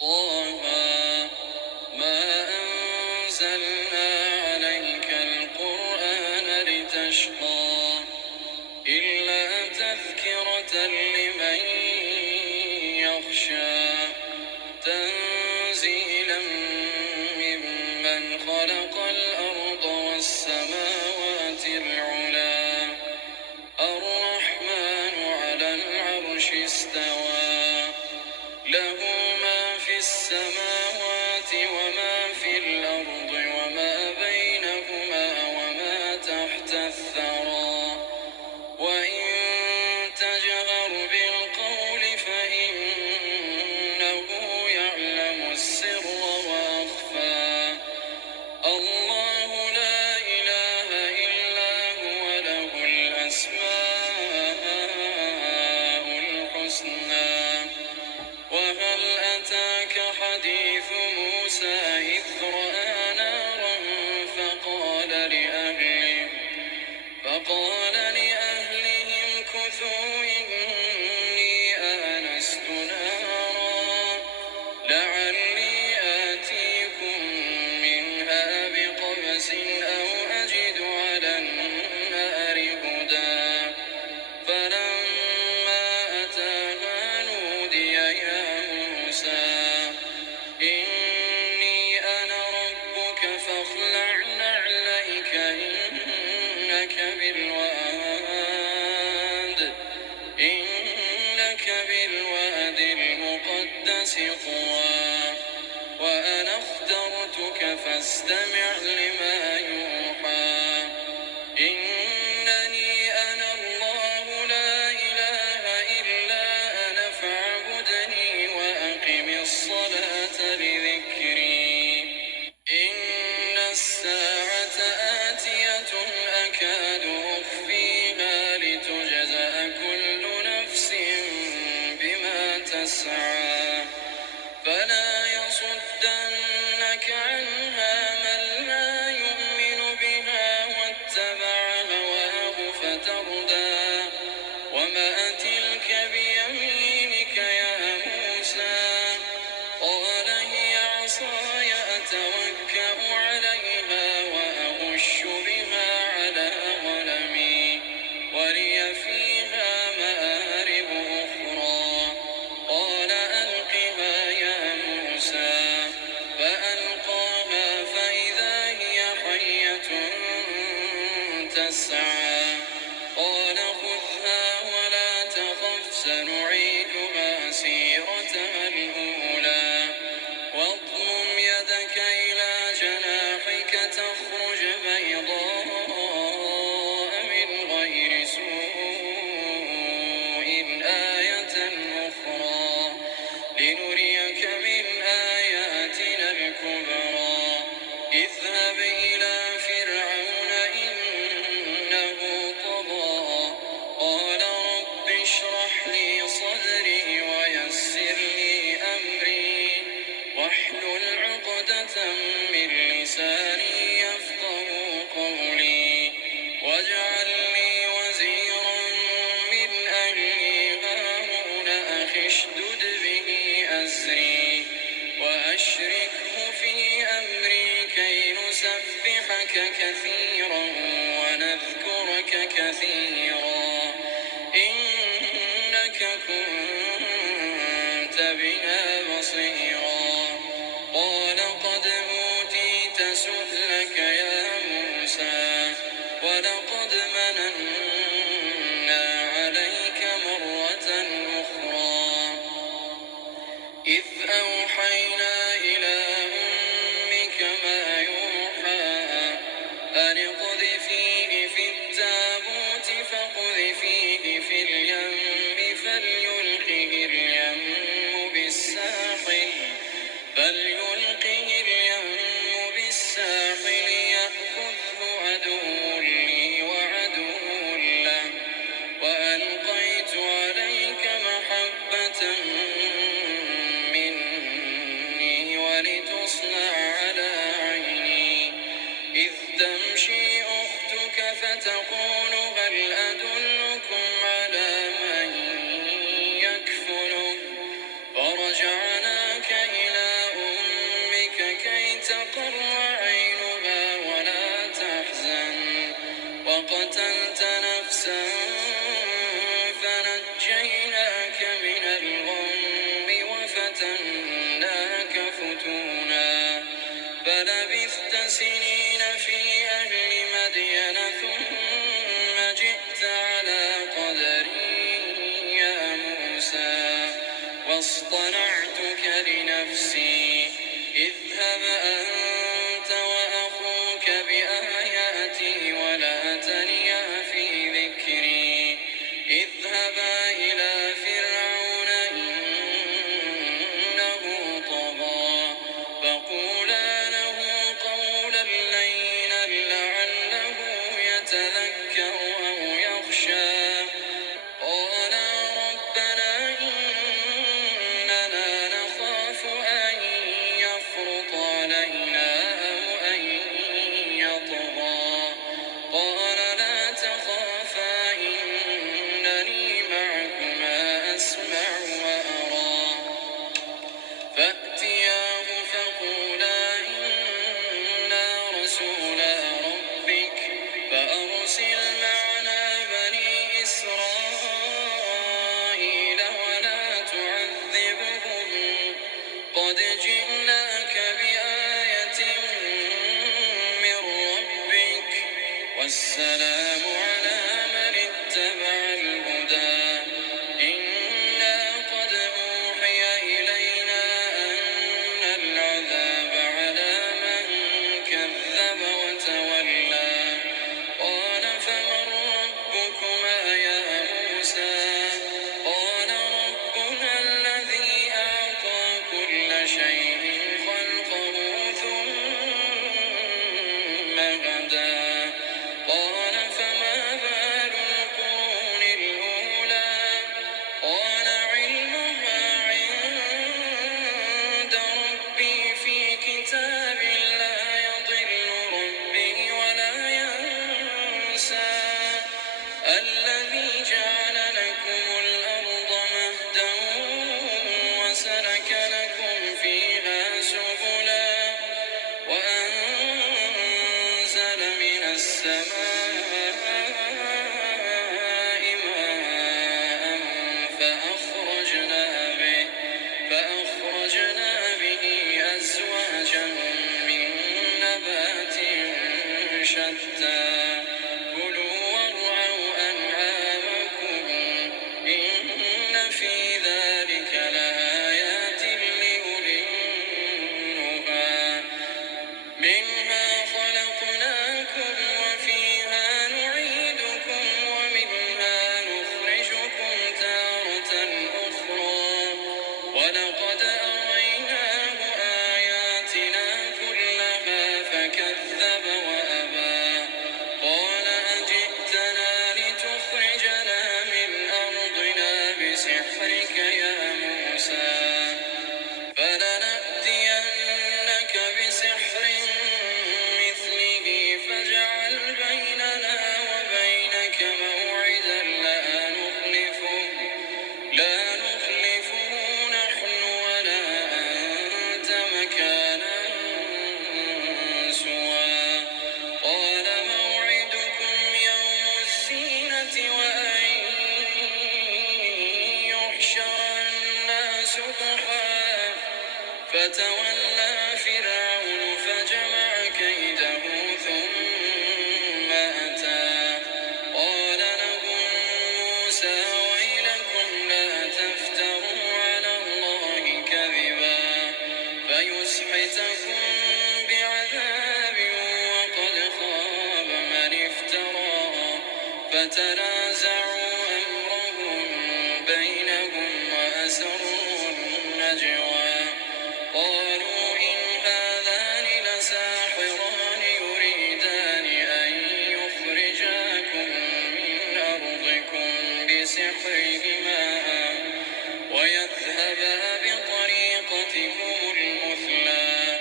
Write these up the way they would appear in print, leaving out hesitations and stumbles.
طه ما أنزلنا عليك القرآن لتشقى إلا تذكرة لمن يخشى تنزيلا ممن خلق الأرض والسماوات العلى الرحمن على العرش استوى له ما في السماوات وما في الأرض وما بينهما وما تحت الثرى وإن تجهر بالقول فإنه يعلم السر وأخفى الله لا إله إلا هو له الأسماء الحسنى وهل أتاك حديث موسى إذ رأى نارا فقال لأهلهم كثوا إني آنست نارا لعلي آتيكم منها بقبس أو أجد على النار هدى فلما أتاها نودي يا موسى إني أنا ربك فاخلع نعليك إنك بالواد المقدس طوى وأنا اخترتك فاستمع لما يوحى إنني أنا الله لا إله إلا أنا فاعبدني وأقم الصلاة لذكري إن الساعة آتية أكاد أخفيها لتجزى كل نفس بما تسعى فلا يصدنك عنها من لا يؤمن بها واتبع هواه فتردى وما تلك بيمينك يا موسى قال هي عصاي أتوكأ عليها وأهش بها على غنمي ولي فيها مآرب أخرى قال ألقها يا موسى فألقاها فإذا هي حية تسعى قال خذها ولا تخف سنعيدها سيرتها الأولى واضمم يدك إلى جناحك تخرج بيضاء من غير سوء آية أخرى لنريك من آياتنا الكبرى اذهب إلى فرعون إنه طغى قال رب اشرح لي صدري ويسر لي أمري واحلل عقدة من لساني يفقهوا قولي واجعل لي وزيرا من أهلي هارون أخي اشدد به أزري وأشركه في أمري كي نسبحك كثيرا ونذكرك كثيرا إنك كنت بنا بصيرا قال قد أوتيت سؤلك يا موسى ولقد مننا عليك مرة أخرى إذ أوحينا إلى أمك ما يوحى أن اقذفيه في التابوت فاقذفيه في اليم فليلقه اليم بالساحل اصطنعتك لنفسي اذهب أنت وأخوك بآياتي ولا تنيا في ذكري اذهبا إلى فرعون إنه طغى فقولا له قولا لينا لعله يتذكر أو يخشى قالا ربنا إننا نخاف أن يفرط علينا أو أن يطغى قال لا تخافا إنني معكما أسمع وأرى فأتياه فقولا إنا رسولا ربك فأرسل معنا بني إسرائيل ولا تعذبهم قد جئناك بآية من ربك والسلام على من اتبع الهدى إنا قد أوحي إلينا أن العذاب على من كذب وتولى قال فمن ربكما يا موسى قال ربنا الذي أعطى كل شيء خلقه ثم هدى قال فما بال القرون الأولى قال علمها عند ربي في كتاب لا يضل ربي ولا ينسى الذي جعل لكم الأرض مهدا وسلك لكم فيها سبلا وأنزل من السماء ماء فأخرجنا به أزواجا من نبات شتى كلوا وارعوا أنعامكم إن في ذلك لآيات لأولي النهى منها خلقناكم وفيها نعيدكم ومنها نخرجكم تارة أخرى ولقد أريناه آياتنا كلها فكذب وأبى قال أجئتنا لتخرجنا من أرضنا بسحرك يا موسى فلنأتينك بسحر مثله فاجعل بيننا وبينك موعدا لا نخلفه نحن ولا أنت مكانا سوى قال موعدكم يوم الزينة وأن يحشر الناس ضحى فتولى فرعون فجمع كيده ثم أتى قال لهم موسى ويلكم لا تفتروا على الله كذبا فيسحتكم بعذاب وقد خاب من افترى فتنازعوا أمرهم بينهم وأسروا النجوى قالوا إن هذان لساحران يريدان أن يخرجاكم من أرضكم بسحرهما ويذهبا بطريقتكم المثلى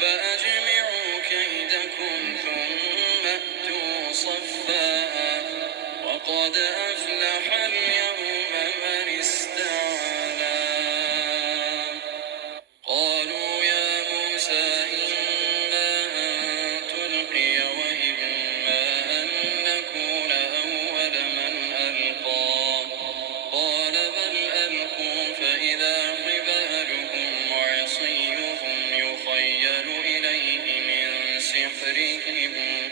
فأجمعوا كيدكم ثم أتوا صفا وقد أفلح اليوم من استعلى قالوا يا موسى إما أن تلقي وإما أن نكون أول من ألقى قال بل ألقوا فإذا حبالهم وعصيهم يخيل إليه من سحرهم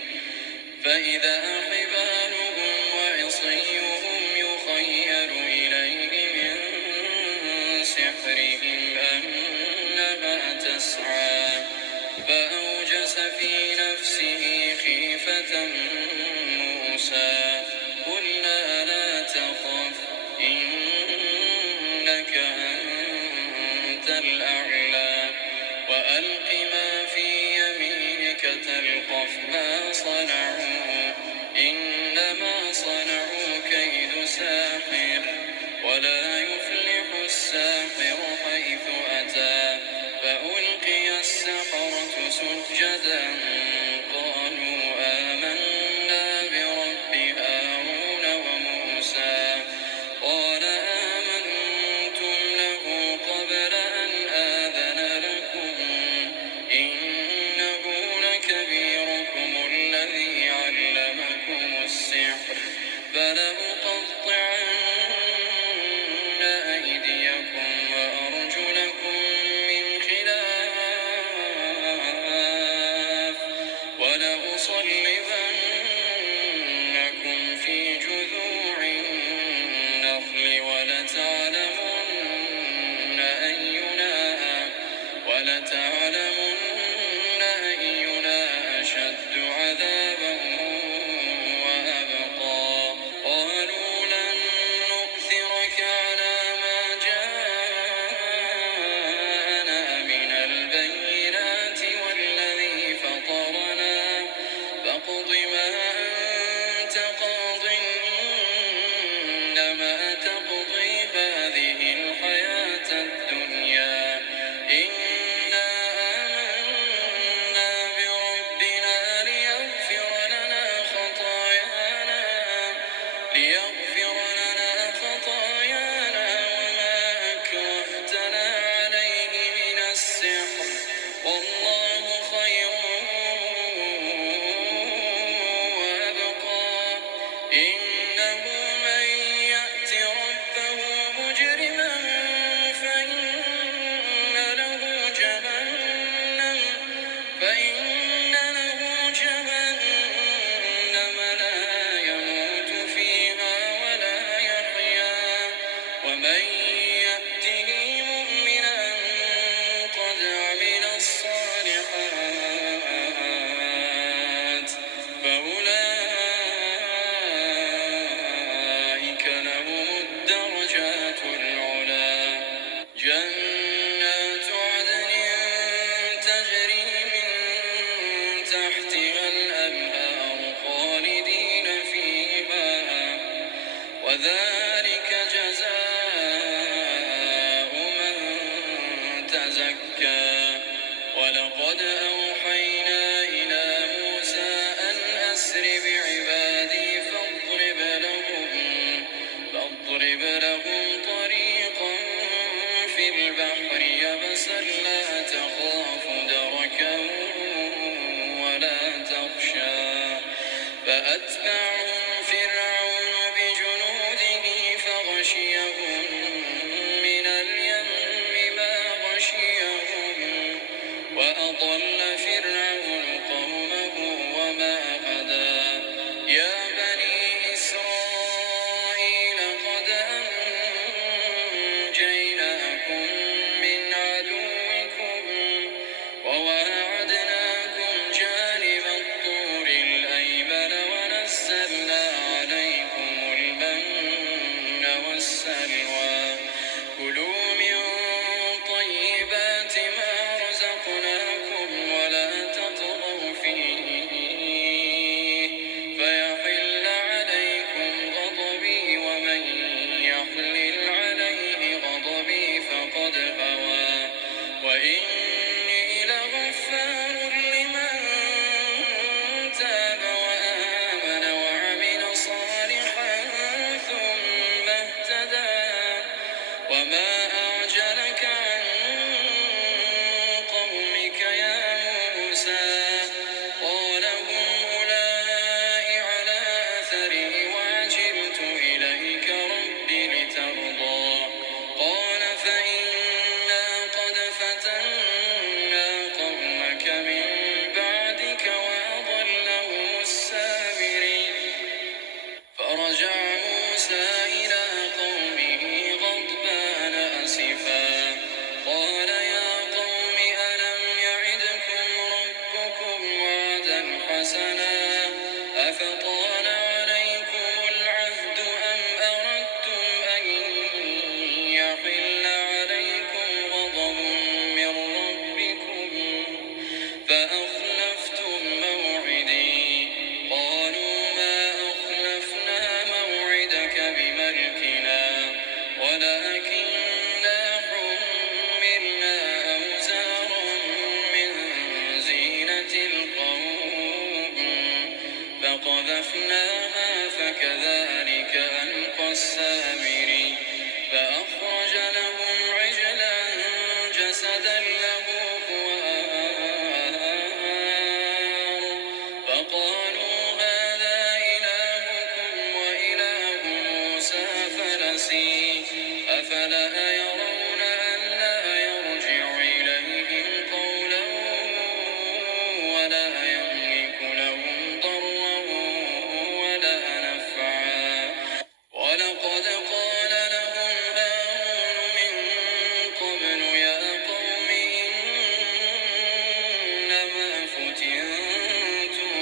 الأعلى وألق ما في يمينك تلقف ما صنعوا إنما صنعوا كيد ساحر ولا يفلح الساحر حيث أتى فألقي السحرة سجدا قالوا آمنا برب هارون وموسى قال آمنتم له قبل أن آذن لكم إنه لكبيركم الذي علمكم السحر فلأقطعن أيديكم وأرجلكم من خلاف ولأصلبنكم في جذوع النخل ولتعلمن أينا أشد عذابا وأبقى قالوا لن نؤثرك على ما جاءنا من البينات والذي فطرنا فاقض ما أنت قاض إنما تقضي هذه الحياة الدنيا إنا آمنا بربنا ليغفر لنا خطايانا وما أكرهتنا عليه من السحر والله خير وأبقى إنه من يأت ربه مجرما فإن له جهنم لا يموت فيها ولا يحيا ومن يأته مؤمنا قد عمل الصالحات فأولئك لهم الدرجات العلى جنات عدن تجري من تحتها الأنهار خالدين فيها وذلك جزاء من تزكى ولقد أوحينا إلى موسى أن أسر بعبادي فاضرب لهم طريقا في البحر يبسا لا تخاف دركا ولا تخشى فأتبعهم فرعون بجنوده فغشيهم من اليم ما غشيهم وأضل فرعون قومه وما هدى يا بني إسرائيل قد أنجيناكم من عدوكم وواعدناكم جانب الطور الأيمن ونزلنا عليكم المن والسلوى كلوا من طيبات ما رزقناكم ولا تطغوا فيه فيحل عليكم غضبي ومن يحلل عليه غضبي فقد هوى وإني لغفار لمن تاب وآمن وعمل صالحا ثم اهتدى وما أعجلك عن قومك يا موسى قال هم أولئك على أثري وعجلت إليك رب لترضى قال فإنا قد فتنا قومك من بعدك وأضلهم السامرين فرجع موسى إلى قومه غضبان ولكننا حملنا أوزارا من زينة القوم فقذفناها فكذلك ألقى السامري فأخرج لهم عجلا جسدا له خوار فقالوا هذا إلهكم وإله موسى فنسي أفلا يرون ألا يرجع إليهم قولا ولا يملك لهم ضرا ولا نفعا ولقد قال لهم هارون من قبل يا قوم إنما فتنتم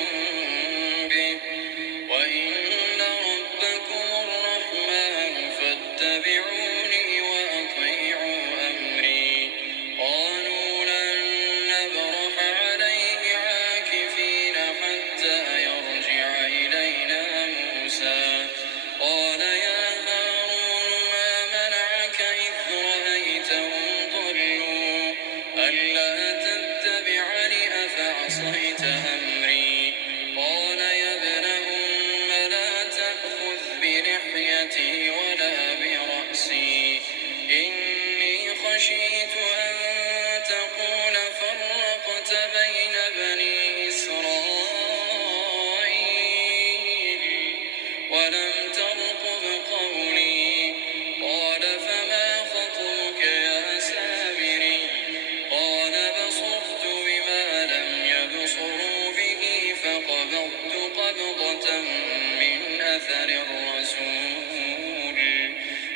به وإن ربكم الرحمن فاتبعوني وأطيعوا أمري قالوا لن نبرح عليه عاكفين حتى يرجع إلينا موسى قال يا هارون ما منعك إذ رأيتهم ضلوا ألا تتبعني أفعصيت أمري قال يا ابن أم لا تأخذ بلحيتي ولا برأسي إني خشيت أن تقول فرقت بين بني إسرائيل ولم ترقب قولي قال فما خطبك يا سامري قال بصرت بما لم يبصروا به فقبضت قبضة من أثر الرسول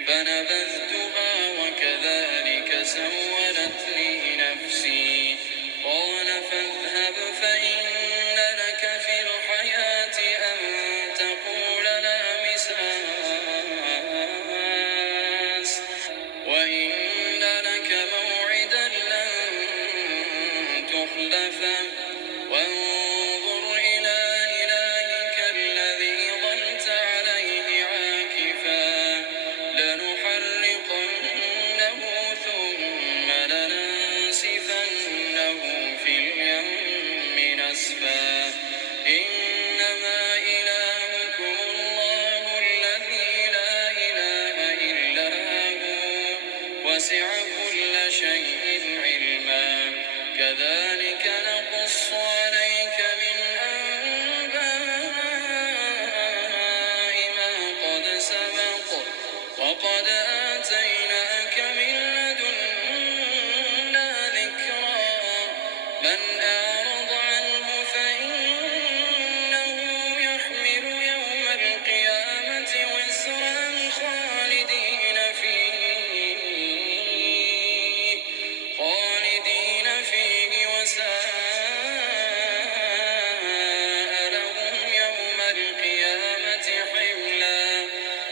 فنبذتها وكذلك سولت لي نفسي قال فاذهب فإن لك في الحياة أن تقول لا مساس وإن لك موعدا لن تخلفه وانظر إلى إلهك الذي ظلت عليه عاكفا لنحرقنه ثم لننسفنه في اليم نسفا إنما إلهكم الله الذي لا إله إلا هو وسع كل شيء علما كذلك نقص عليك من أنباء ما قد سبق وقد آتيناك من لدنا ذكرا من أعرض عنه فإنه يحمل يوم القيامة وزرا خالدين فيه وساء لهم يوم القيامة حملا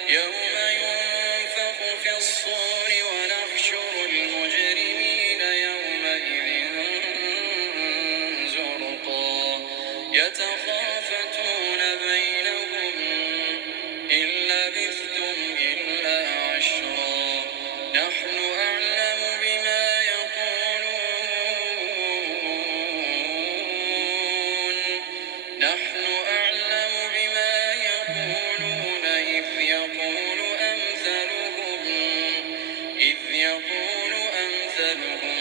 يوم ينفخ في الصور ونحشر المجرمين يومئذ زرقا يتخافتون بينهم إن لبثتم إلا عشرا نحن أعلم بما يقولون إذ يقول أمثلهم